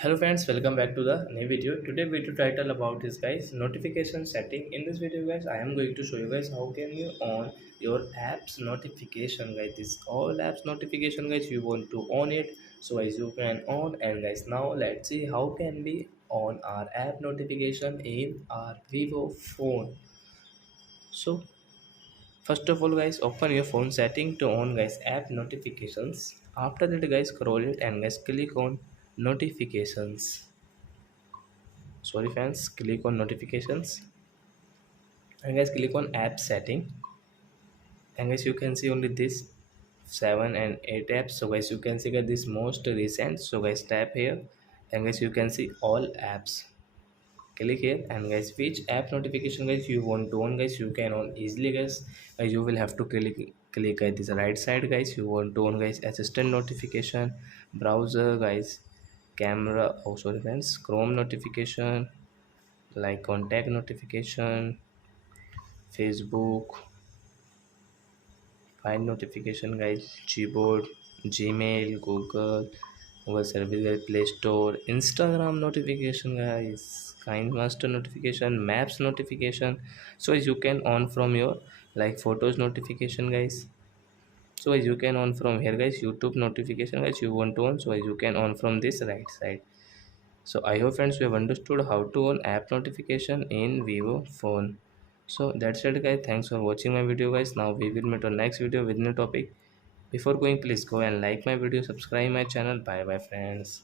Hello friends, welcome back to the new video. Today video title about is guys notification setting. In this video guys, I am going to show you guys how can you on your apps notification guys. This all apps notification guys, you want to on it. So guys you can on, and guys now let's see how can we on our app notification in our Vivo phone. So first of all guys, open your phone setting to on guys app notifications. After that guys, scroll it and guys click on notifications. Sorry fans, click on notifications and guys click on app setting, and guys you can see only this 7 and 8 apps. So guys you can see that this most recent. So guys tap here and guys you can see all apps. Click here and guys which app notification guys you want to on guys, you can on easily guys, you will have to click at this right side guys. You want to on guys assistant notification, browser guys, camera, oh sorry friends, Chrome notification, like contact notification, Facebook, find notification guys, Gboard, Gmail, Google service guys, Play Store, Instagram notification guys, Kind Master notification, Maps notification. So as you can on from your like photos notification guys. So as you can on from here guys, YouTube notification guys you want to on. So as you can on from this right side. So I hope friends you have understood how to on app notification in Vivo phone. So that's it guys, thanks for watching my video guys. Now we will meet on next video with new topic. Before going, please go and like my video, subscribe my channel. Bye bye friends.